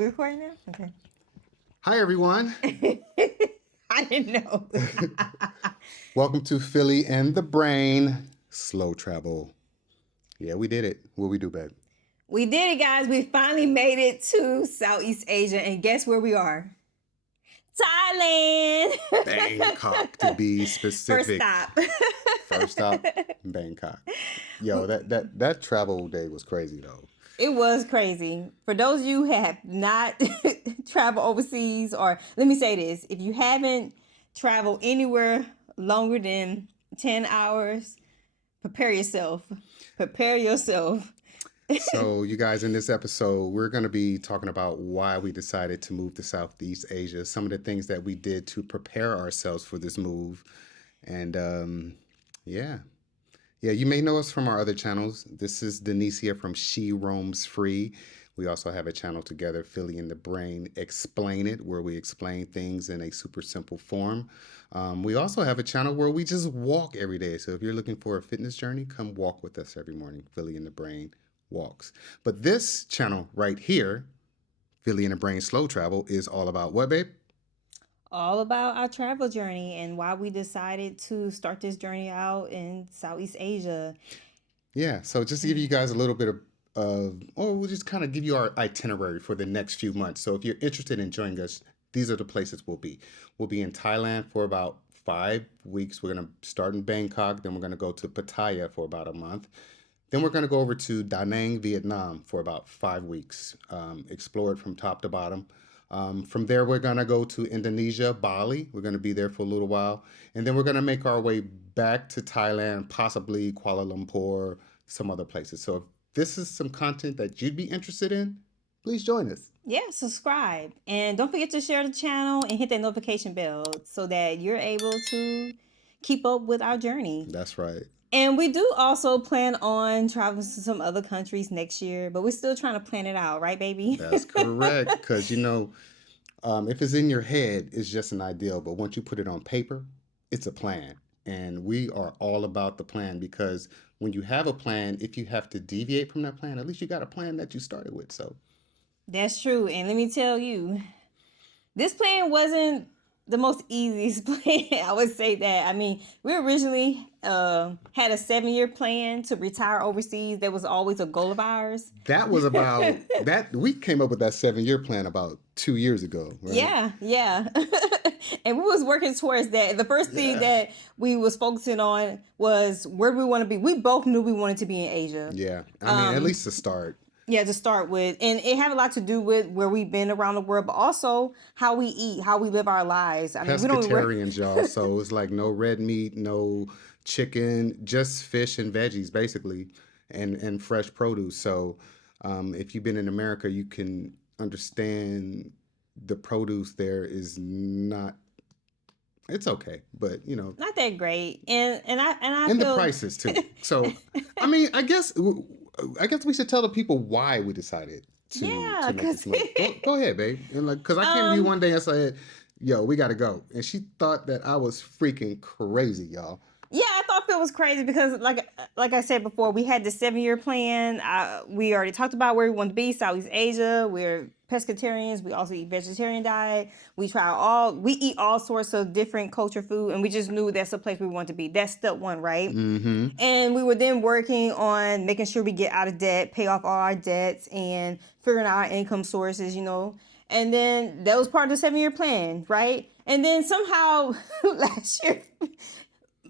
We're recording now? Okay. Hi, everyone. I didn't know. Welcome to Philly and the Brain. Slow travel. Yeah, we did it. What we do, babe? We did it, guys. We finally made it to Southeast Asia. And guess where we are? Thailand. Bangkok, to be First specific. stop. First stop, Bangkok. Yo, that travel day was crazy, though. It was crazy. For those of you who have not traveled overseas, or let me say this, if you haven't traveled anywhere longer than 10 hours, prepare yourself. Prepare yourself. So, you guys, in this episode, we're going to be talking about why we decided to move to Southeast Asia, some of the things that we did to prepare ourselves for this move. And yeah. Yeah, you may know us from our other channels. This is Denicia from She Roams Free. We also have a channel together, Philly in the Brain Explain It, where we explain things in a super simple form. We also have a channel where we just walk every day. So if you're looking for a fitness journey, come walk with us every morning. Philly in the Brain Walks. But this channel right here, Philly in the Brain Slow Travel, is all about what, babe? All about our travel journey and why we decided to start this journey out in Southeast Asia. Yeah, so just to give you guys a little bit or we'll just kind of give you our itinerary for the next few months. So if you're interested in joining us, these are the places we'll be. We'll be in Thailand for about 5 weeks. We're going to start in Bangkok, then we're going to go to Pattaya for about a month. Then we're going to go over to Da Nang, Vietnam for about 5 weeks, explore it from top to bottom. From there, we're going to go to Indonesia, Bali. We're going to be there for a little while. And then we're going to make our way back to Thailand, possibly Kuala Lumpur, some other places. So if this is some content that you'd be interested in, please join us. Yeah, subscribe. And don't forget to share the channel and hit that notification bell so that you're able to keep up with our journey. That's right. And we do also plan on traveling to some other countries next year, but we're still trying to plan it out, right, baby? That's correct. Because, if it's in your head, it's just an ideal. But once you put it on paper, it's a plan. And we are all about the plan because when you have a plan, if you have to deviate from that plan, at least you got a plan that you started with. So That's true. And let me tell you, this plan wasn't the most easiest plan. I would say that. I mean, we originally had a 7-year plan to retire overseas. That was always a goal of ours. that was about that. We came up with that 7-year plan about 2 years ago. Right? Yeah. And we was working towards that. The first thing that we was focusing on was where we want to be. We both knew we wanted to be in Asia. Yeah. I mean, at least to start. Yeah, to start with. And it had a lot to do with where we've been around the world, but also how we eat, how we live our lives. I mean, we don't Pescatarians, y'all. So it's like no red meat, no chicken, just fish and veggies, basically, and fresh produce. So if you've been in America, you can understand the produce there is not. It's okay, but not that great. And I and feel the prices too. So I mean, I guess we should tell the people why we decided to make this move. Go ahead, babe. And because I came to you one day and said, "Yo, we got to go," and she thought that I was freaking crazy, y'all. Yeah, I thought Phil was crazy because, like I said before, we had the 7-year plan. We already talked about where we want to be, Southeast Asia. We're pescatarians. We also eat vegetarian diet. We eat all sorts of different culture food, and we just knew that's the place we want to be. That's step one, right? Mm-hmm. And we were then working on making sure we get out of debt, pay off all our debts, and figuring out our income sources, And then that was part of the 7-year plan, right? And then somehow last year,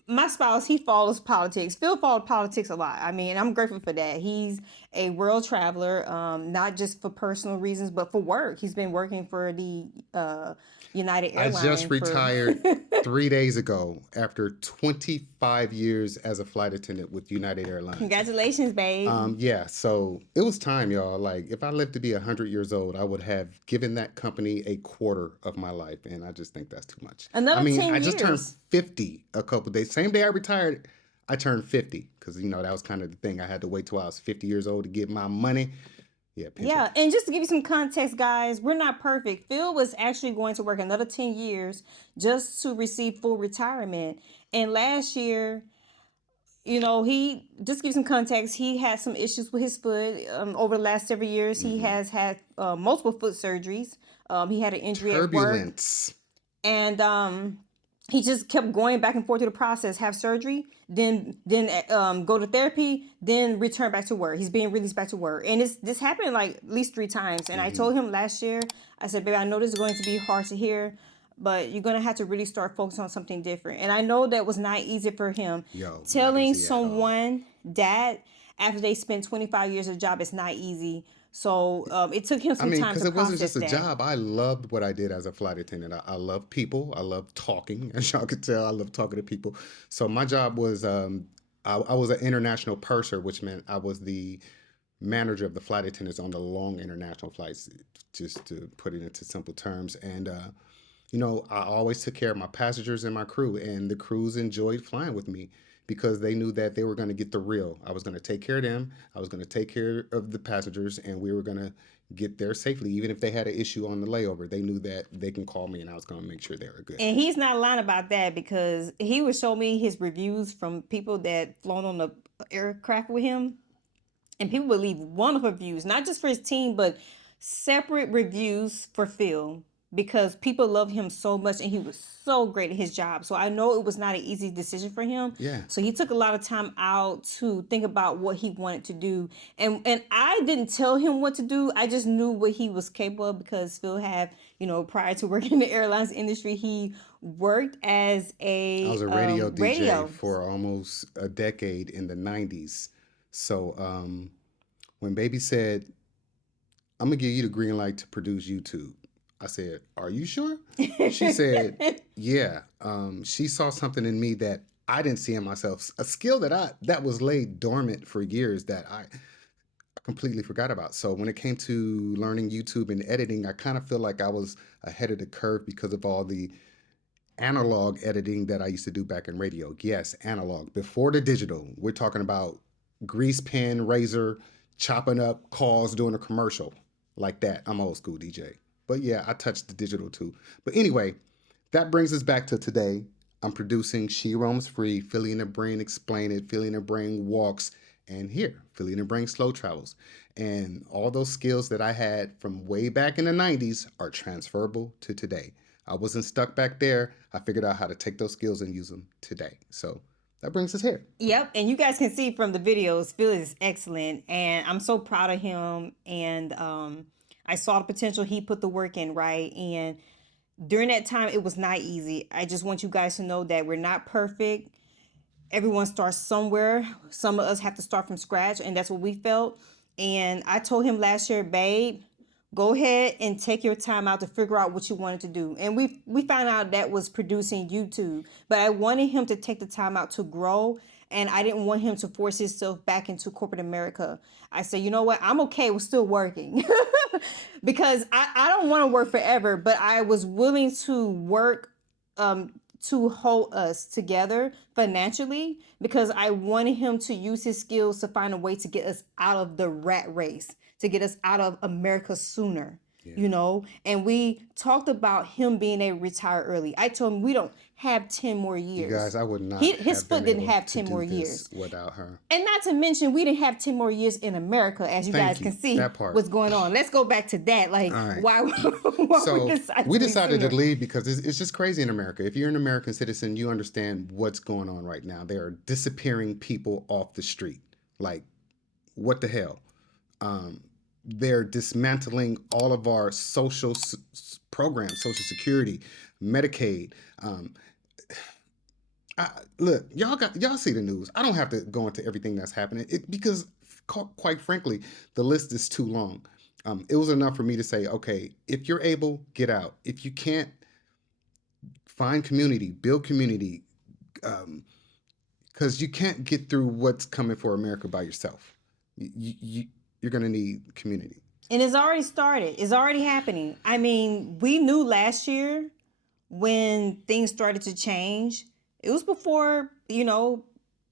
my spouse, he follows politics. Phil followed politics a lot. I mean, I'm grateful for that. He's a world traveler, not just for personal reasons, but for work. He's been working for the United Airlines. I just retired 3 days ago after 25 years as a flight attendant with United Airlines. Congratulations, babe. Yeah, so it was time, y'all. Like, if I lived to be 100 years old, I would have given that company a quarter of my life, and I just think that's too much. Another 10 years. I just turned 50 a couple days. Same day I retired, I turned 50 because, that was kind of the thing. I had to wait till I was 50 years old to get my money. Yeah, and just to give you some context, guys, we're not perfect. Phil was actually going to work another 10 years just to receive full retirement. And last year, He just give some context. He had some issues with his foot over the last several years. He Hmm. has had multiple foot surgeries. He had an injury at work, Turbulence. and he just kept going back and forth through the process. Have surgery, then go to therapy, then return back to work. He's being released back to work, and this happened like at least 3 times. And I Hmm. told him last year, I said, "Baby, I know this is going to be hard to hear, but you're gonna have to really start focusing on something different." And I know that was not easy for him. Yo, not Telling easy at all. someone that after they spend 25 years of job, it's not easy. So it took him I some mean, time because to it wasn't process just a that. job. I loved what I did as a flight attendant. I love people. I love talking. As y'all could tell, I love talking to people. So my job was, I was an international purser, which meant I was the manager of the flight attendants on the long international flights, just to put it into simple terms. And, I always took care of my passengers and my crew, and the crews enjoyed flying with me because they knew that they were going to get the real. I was going to take care of them. I was going to take care of the passengers, and we were going to get there safely. Even if they had an issue on the layover, they knew that they can call me, and I was going to make sure they were good. And he's not lying about that because he would show me his reviews from people that flown on the aircraft with him. And people would leave wonderful reviews, not just for his team, but separate reviews for Phil because people loved him so much and he was so great at his job. So I know it was not an easy decision for him. Yeah. So he took a lot of time out to think about what he wanted to do. And I didn't tell him what to do. I just knew what he was capable of because Phil had, prior to working in the airlines industry, he worked as I was a a radio DJ radio. for almost a decade in the 90s. So when Baby said, I'm going to give you the green light to produce YouTube, I said, are you sure? She said, yeah. She saw something in me that I didn't see in myself, a skill that was laid dormant for years that I completely forgot about. So when it came to learning YouTube and editing, I kind of feel like I was ahead of the curve because of all the analog editing that I used to do back in radio. Yes, analog, before the digital. We're talking about grease pen, razor, chopping up calls, doing a commercial like that. I'm old school DJ. But yeah, I touched the digital too. But anyway, that brings us back to today. I'm producing She Roams Free, Philly in the Brain Explain It, Philly in the Brain Walks, and here, Philly in the Brain Slow Travels. And all those skills that I had from way back in the 90s are transferable to today. I wasn't stuck back there. I figured out how to take those skills and use them today. So that brings us here. Yep, and you guys can see from the videos, Phil is excellent, and I'm so proud of him. And I saw the potential. He put the work in, right? And during that time, it was not easy. I just want you guys to know that we're not perfect. Everyone starts somewhere. Some of us have to start from scratch, and that's what we felt. And I told him last year, babe, go ahead and take your time out to figure out what you wanted to do. And we found out that was producing YouTube. But I wanted him to take the time out to grow, and I didn't want him to force himself back into corporate America. I said, you know what? I'm okay with still working because I don't want to work forever, but I was willing to work to hold us together financially because I wanted him to use his skills to find a way to get us out of the rat race, to get us out of America sooner. Yeah. And we talked about him being able to retire early. I told him we don't have 10 more You guys, years. I would not His have been foot didn't able have to 10 do more this years. without her. And not to mention, we didn't have 10 more years in America, as you guys Thank can you. see That part. what's going on. Let's go back to that. Like, All right. why we So decided we to leave decided to sooner. leave because it's just crazy in America. If you're an American citizen, you understand what's going on right now. They are disappearing people off the street. Like, what the hell? They're dismantling all of our social programs, Social Security, Medicaid. Look, y'all see the news. I don't have to go into everything that's happening because, quite frankly, the list is too long. It was enough for me to say, okay, if you're able, get out. If you can't, find community, build community, because you can't get through what's coming for America by yourself. You're going to need community. And it's already started. It's already happening. I mean, we knew last year when things started to change. It was before,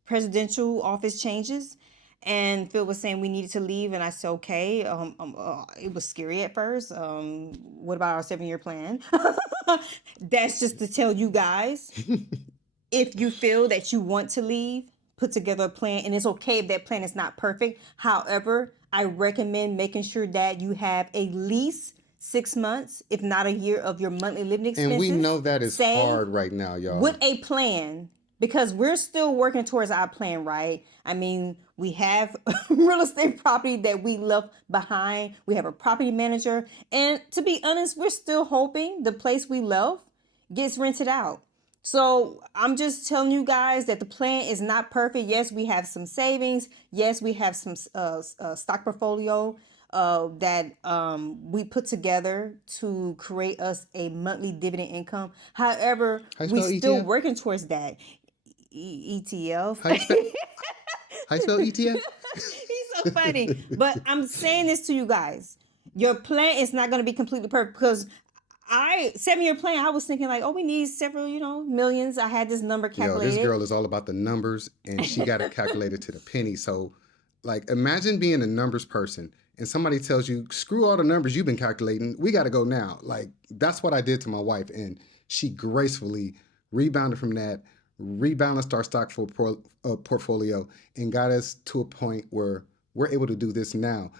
presidential office changes. And Phil was saying we needed to leave, and I said, okay. It was scary at first. What about our 7-year plan? That's just to tell you guys, if you feel that you want to leave, put together a plan, and it's okay if that plan is not perfect. However, I recommend making sure that you have at least 6 months, if not a year, of your monthly living And we expenses know that is saved hard right now, with y'all. a plan, because we're still working towards our plan, right? I mean, we have real estate property that we left behind. We have a property manager. And to be honest, we're still hoping the place we left gets rented out. So I'm just telling you guys that the plan is not perfect. Yes, we have some savings. Yes, we have some stock portfolio that we put together to create us a monthly dividend income. However, How you we spell still ETF? working towards that. ETF. How you spell how you spell ETF? He's so funny. But I'm saying this to you guys. Your plan is not going to be completely perfect, because 7-year plan, I was thinking like, oh, we need several, millions. I had this number Yo, this calculated. girl is all about the numbers, and she got it calculated to the penny. So, like, imagine being a numbers person and somebody tells you, screw all the numbers you've been calculating. We got to go now. Like, that's what I did to my wife. And she gracefully rebounded from that, rebalanced our stock portfolio, and got us to a point where we're able to do this now.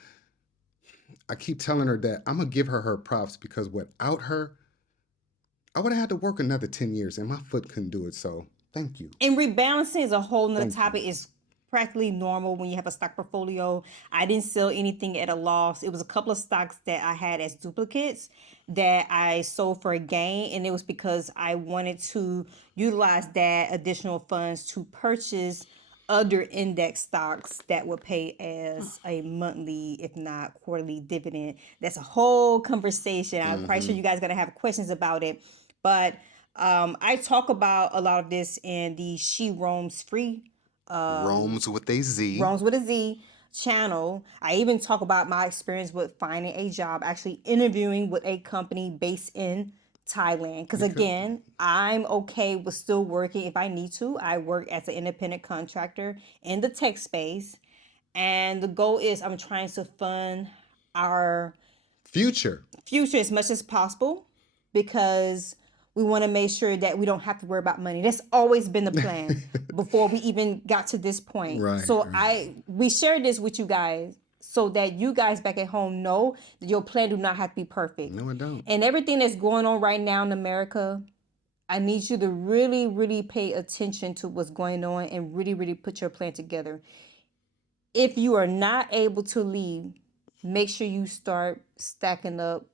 I keep telling her that I'm going to give her props, because without her, I would have had to work another 10 years and my foot couldn't do it. So thank you. And rebalancing is a whole nother Thank you. topic. It's practically normal when you have a stock portfolio. I didn't sell anything at a loss. It was a couple of stocks that I had as duplicates that I sold for a gain, and it was because I wanted to utilize that additional funds to purchase other index stocks that would pay as a monthly, if not quarterly, dividend. That's a whole conversation. I'm quite sure you guys are gonna have questions about it, but I talk about a lot of this in the She Roams Free, Rome's with a Z. Roams with a Z channel. I even talk about my experience with finding a job, actually interviewing with a company based in Thailand. Because again, I'm okay with still working if I need to. I work as an independent contractor in the tech space. And the goal is I'm trying to fund our Future. future as much as possible, because we want to make sure that we don't have to worry about money. That's always been the plan before we even got to this point. Right, So right. we share this with you guys so that you guys back at home know that your plan do not have to be perfect. No, I don't. And everything that's going on right now in America, I need you to really, really pay attention to what's going on and really, really put your plan together. If you are not able to leave, make sure you start stacking up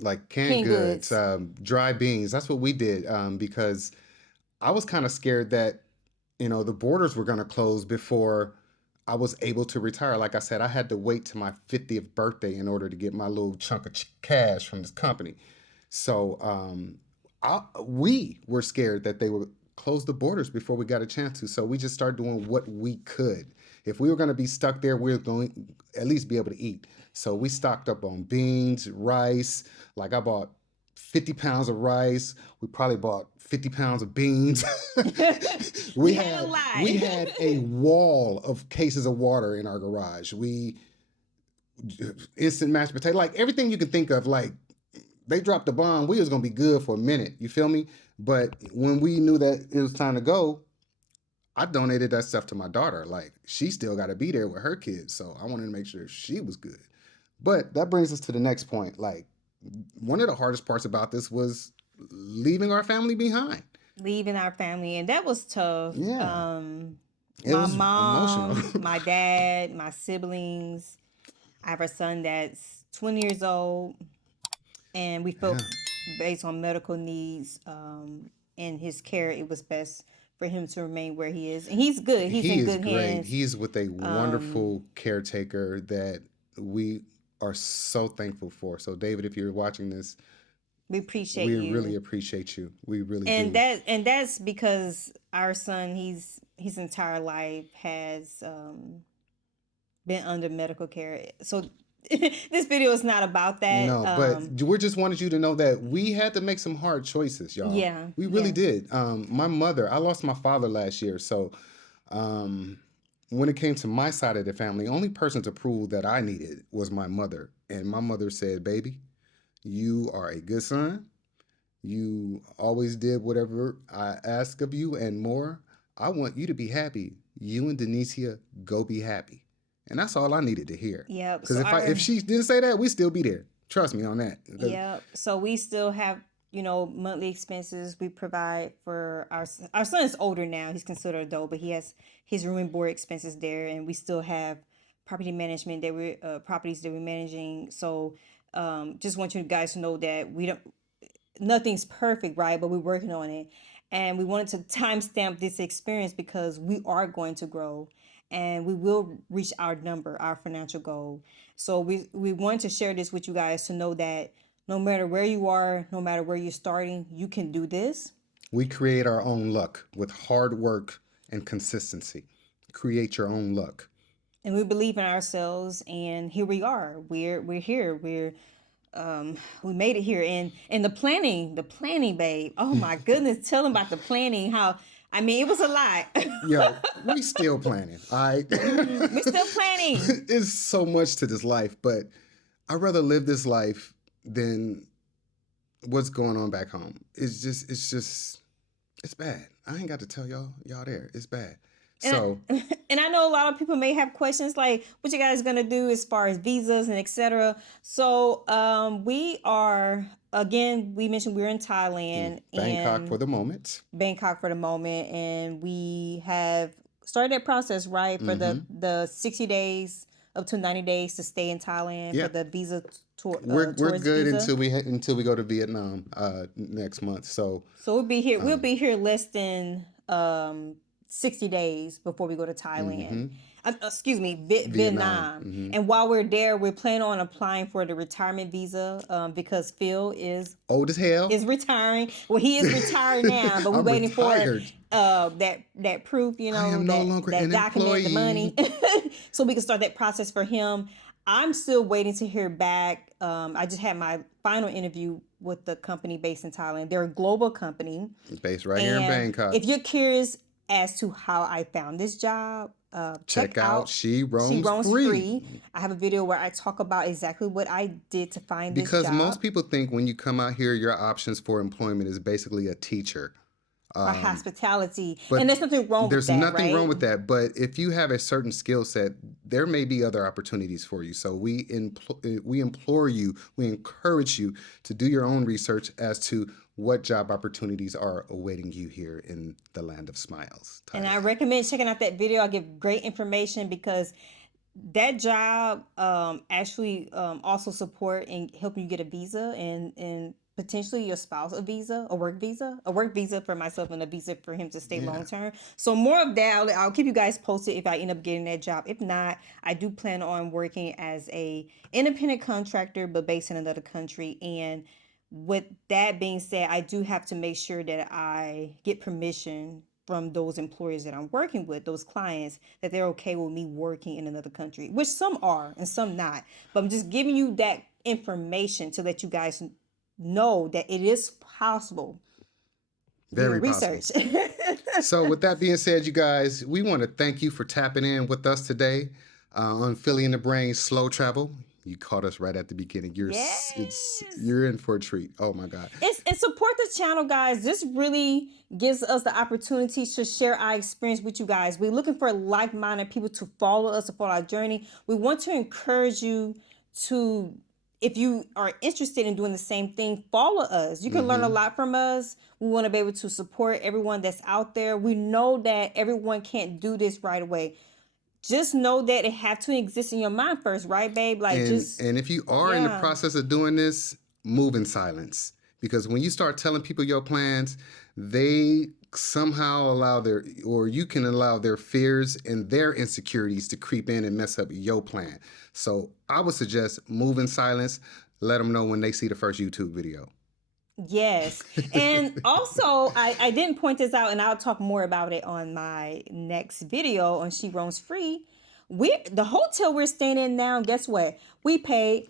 Like canned canned goods, goods. dry beans. That's what we did, because I was kind of scared that, the borders were going to close before I was able to retire. Like I said, I had to wait to my 50th birthday in order to get my little chunk of cash from this company. So we were scared that they would close the borders before we got a chance to. So we just started doing what we could. If we were going to be stuck there, we were going at least be able to eat. So we stocked up on beans, rice. Like I bought 50 pounds of rice. We probably bought 50 pounds of beans. we You had a had lot. we had a wall of cases of water in our garage. We instant mashed potato, like everything you can think of. Like they dropped the bomb, we was gonna be good for a minute. You feel me? But when we knew that it was time to go, I donated that stuff to my daughter. Like she still got to be there with her kids, so I wanted to make sure she was good. But that brings us to the next point. Like one of the hardest parts about this was leaving our family behind. Leaving our family, and that was tough. Yeah, it My was emotional. mom, my dad, my siblings. I have a son that's 20 years old, and we Yeah, felt based on medical needs and his care, it was best for him to remain where he is, and he's good. He's he in is good great. hands. He's with a wonderful caretaker that we are so thankful for. So, David, if you're watching this, We appreciate we really you, appreciate you. We really and do. that's because our son, his entire life has been under medical care. So this video is not about that. No, but we just wanted you to know that we had to make some hard choices, y'all. Yeah, We really yeah. did. My mother, I lost my father last year. So when it came to my side of the family, only person to prove that I needed was my mother. And my mother said, baby, you are a good son. You always did whatever I asked of you and more. I want you to be happy. You and Denicia go be happy. And that's all I needed to hear. Yep. Because So if she didn't say that, we'd still be there. Trust me on that. Yep. So we still have, monthly expenses we provide for our son is older now. He's considered adult, but he has his room and board expenses there, and we still have property management that we're properties that we're managing. So just want you guys to know that we don't nothing's perfect, right? But we're working on it. And we wanted to timestamp this experience because we are going to grow and we will reach our number, our financial goal. So we want to share this with you guys to know that no matter where you are, no matter where you're starting, you can do this. We create our own luck with hard work and consistency. Create your own luck. And we believe in ourselves, and here we are. We're here. We made it here, and the planning, babe. Oh my goodness, tell them about the planning. How I mean, it was a lot. Yo, we still planning. All right, We're still planning. It's so much to this life, but I'd rather live this life than what's going on back home. It's bad. I ain't got to tell y'all there. It's bad. So, and I know a lot of people may have questions like, what you guys gonna do as far as visas and etc. So, we are again. We mentioned we're in Thailand, Bangkok for the moment. Bangkok for the moment, and we have started that process right for the 60 days up to 90 days to stay in Thailand for the visa tour. We're good visa. until we go to Vietnam next month. So we'll be here. We'll be here less than 60 days before we go to Thailand. Excuse me, Vietnam. And while we're there, we're planning on applying for the retirement visa because Phil is old as hell. Is retiring. Well, he is retired now, but we're waiting retired. For that proof, I am no longer that document, the money, so we can start that process for him. I'm still waiting to hear back. I just had my final interview with the company based in Thailand. They're a global company based right here in Bangkok. If you're curious as to how I found this job, check out She Roams Free. I have a video where I talk about exactly what I did to find this job. Because most people think when you come out here, your options for employment is basically a teacher. Or hospitality. And there's nothing wrong with that, There's nothing wrong with that. But if you have a certain skill set, there may be other opportunities for you. So we implore you, we encourage you to do your own research as to what job opportunities are awaiting you here in the land of smiles. And I recommend checking out that video. I give great information because that job actually also support and helping you get a visa and potentially your spouse a visa, a work visa for myself and a visa for him to stay long term. So more of that, I'll keep you guys posted if I end up getting that job. If not, I do plan on working as a independent contractor, but based in another country. And with that being said, I do have to make sure that I get permission from those employers that I'm working with, those clients, that they're okay with me working in another country, which some are and some not. But I'm just giving you that information to let you guys know that it is possible. Very research. So with that being said, you guys, we want to thank you for tapping in with us today on Philly in the Brain SlowTravel. You caught us right at the beginning. You're in for a treat. Oh my God. And support the channel, guys. This really gives us the opportunity to share our experience with you guys. We're looking for like-minded people to follow us, to follow our journey. We want to encourage you to, if you are interested in doing the same thing, follow us. You can learn a lot from us. We want to be able to support everyone that's out there. We know that everyone can't do this right away. Just know that it have to exist in your mind first, right, babe? And if you are in the process of doing this, move in silence. Because when you start telling people your plans, they somehow you can allow their fears and their insecurities to creep in and mess up your plan. So I would suggest move in silence. Let them know when they see the first YouTube video. Yes. And also, I didn't point this out, and I'll talk more about it on my next video on She Roams Free. The hotel we're staying in now, guess what? We pay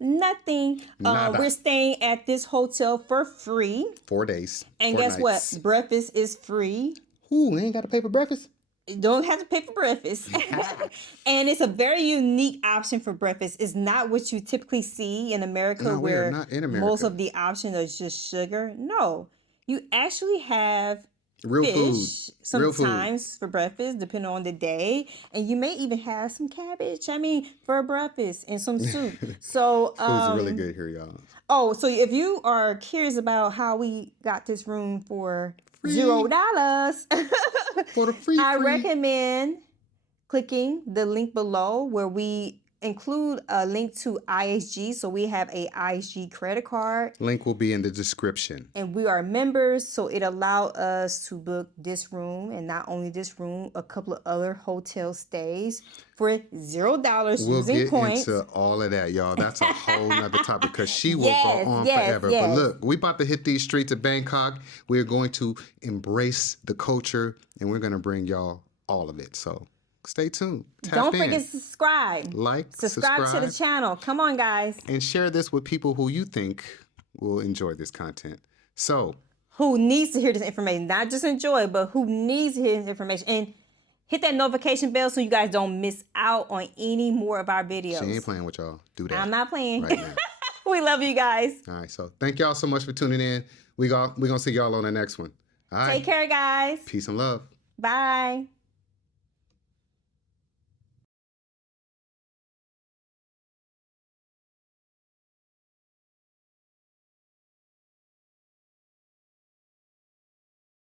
nothing. We're staying at this hotel for free. 4 days. And guess what? Breakfast is free. Ooh, ain't got to pay for breakfast? You don't have to pay for breakfast. And it's a very unique option for breakfast. It's not what you typically see in America, no, where not in America. Most of the options are just sugar. No, you actually have Real food. fish Real food. sometimes for breakfast, depending on the day. And you may even have some cabbage, for breakfast and some soup. So, Food's really good here, y'all. oh, so if you are curious about how we got this room for Free. $0, For the free. I recommend clicking the link below where we include a link to ISG. So we have a ISG credit card. Link will be in the description. And we are members, so it allowed us to book this room, and not only this room, a couple of other hotel stays for $0 We'll using get points. into all of that, y'all. That's a whole nother topic because she will Yes, go on yes, forever. yes. But look, we about to hit these streets of Bangkok. We're going to embrace the culture, and we're going to bring y'all all of it. So stay tuned. Don't forget to subscribe. Subscribe to the channel. Come on, guys. and share this with people who you think will enjoy this content. So, Who needs to hear this information? Not just enjoy, but who needs to hear this information. And hit that notification bell so you guys don't miss out on any more of our videos. she ain't playing with y'all. Do that. I'm not playing. Right now. We love you guys. All right. So, thank y'all so much for tuning in. We're going to see y'all on the next one. All right. Take care, guys. Peace and love. Bye.